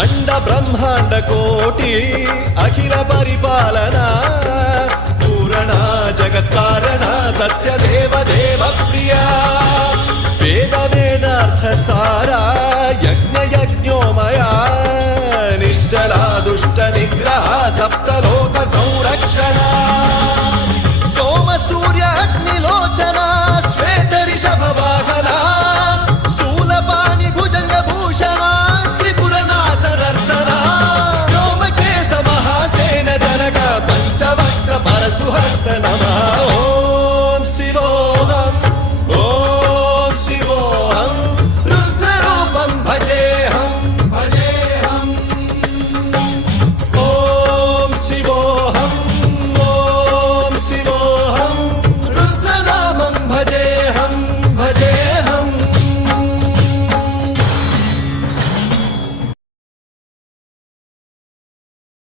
అండ బ్రహ్మాండ కోటి అఖిల పరిపాలన పూరణ జగత్కారణ సత్యదేవ దేవ ప్రియ వేద వేదార్థ సారా యజ్ఞ యజ్ఞోమయ